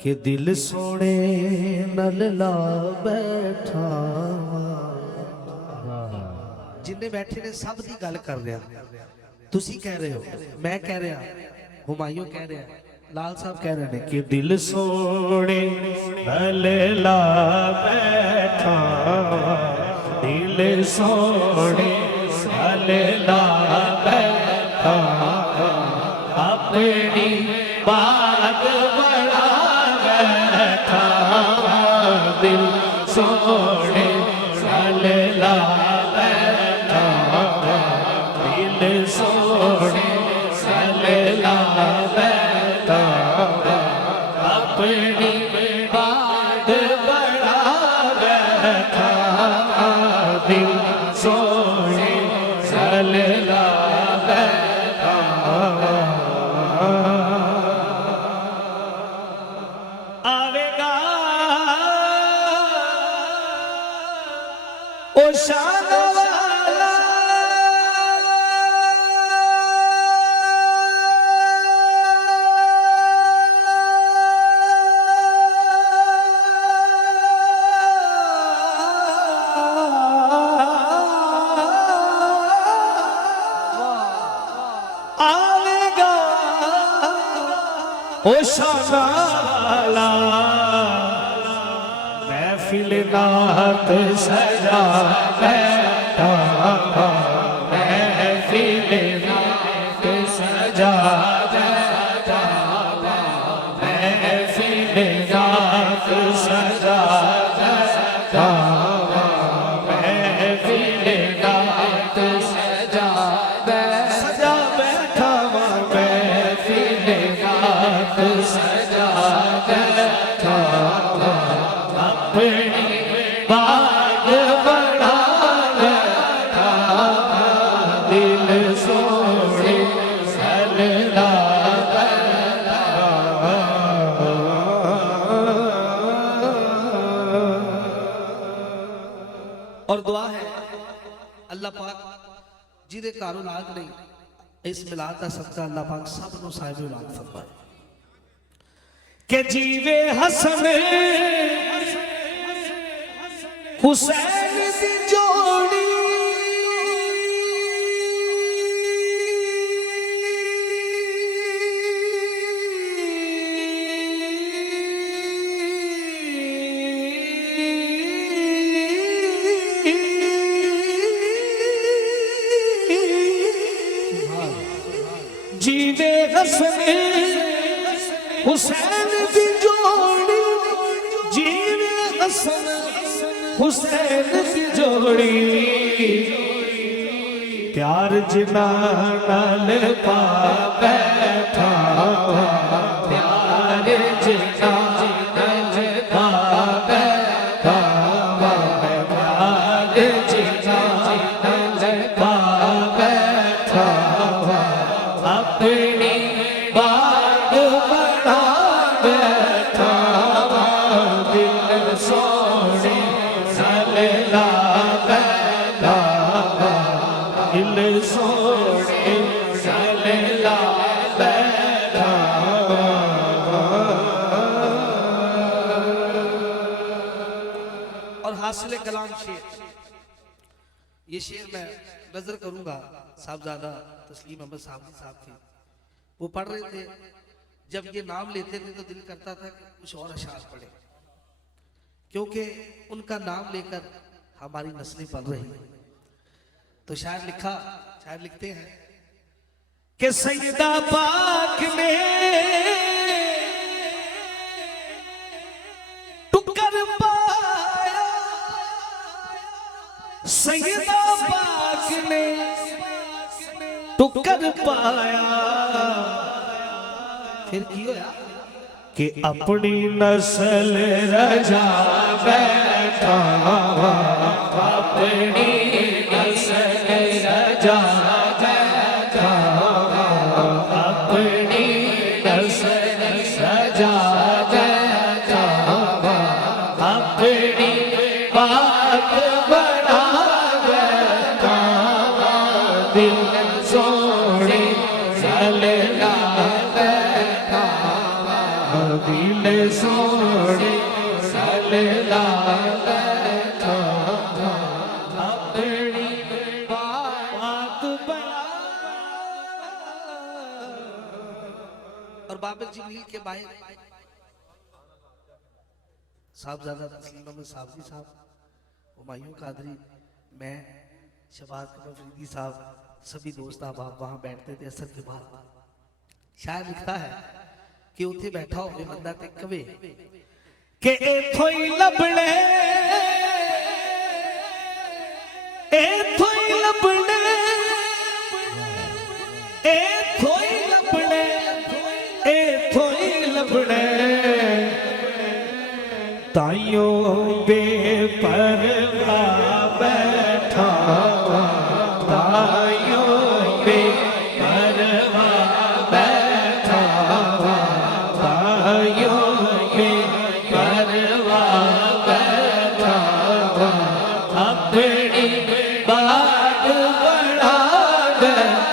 कि दिल सोने नल ला बैठा। जिन्ने बैठे ने सब दी गल कर रहा। तुसी कह रहे हो, मैं कह रहा, हुमायूं कह रहा, लाल साहब कह रहे हैं कि दिल सोने नल ला बैठा, दिल सोने नल ला बैठा, अपनी बात बड़ा बैठा, दिल सोने नल ला बैठा, दिल सोने नल ला बैठा, अपनी बात बड़ा बैठा, दिल सोने नल ला बैठा। आवेगा ओ शान वाला, आवेगा ओ शान वाला, महफिल नात सजा बैठा, महफिल नात सजा बैठा, महफिल नात सजा बैठा, महफिल नात सजा बैठा, महफिल नात सजा बैठा, अपनी बात बड़ा बैठा, दिल सोने नल ला बैठा। और दुआ है अल्लाह पाक जिदे घर औलाद नहीं, इस मिलाद का सदका अल्लाह पाक सब नूं साहिब औलाद फरमाए के जीवे हसन हुसैन दी जोड़ी, जीवे हसन हुसैन दी जोड़ी, जीवे हसन हुसैन की जोड़ी, प्यार जिना नाल पा बैठा, प्यार जिना नाल पा बैठा, प्यार जिना नाल पा बैठा, अपनी बात बड़ा बैठा, दिल सोने नल ला बैठा, दिल सोने नल ला बैठा। और हासिल कलाम शेर, ये शेर मैं नजर करूंगा, साहबजादा तस्लीम अहमद साहब थे, वो पढ़ रहे थे, जब ये नाम लेते थे तो दिल करता था कि कुछ और अशार पढ़े, क्योंकि उनका नाम लेकर हमारी नस्लें पल रही हैं। तो शायर लिखते हैं कि सैयदा पाक ने टुकर पाया, सैयदा पाक ने टुकर पाया, फिर की होया कि अपनी नस्ल रजा बैठा, अपनी नस्ल रजा बैठा, अपनी नस्ल रजा बैठा, अपनी बात बड़ा बैठा, दिल सोने नल ला दिल सोने सलला अपनी बात बना। और बाबर जिब्रील के बाहर साहबजादा तस्लीम अहमद साबजी साहब, हुमायूं कादरी, मैं, शहबाज कमर फरीदी साहब, सभी दोस्त आप वहां बैठते थे असर के बाद। शायर लिखता है कि उथे बैठा हो बंदा ते कवे कि इथों ही लभणे, इथों ही लभणे, इथों ही लभणे, इथों ही लभणे ताइयों बेपरवाह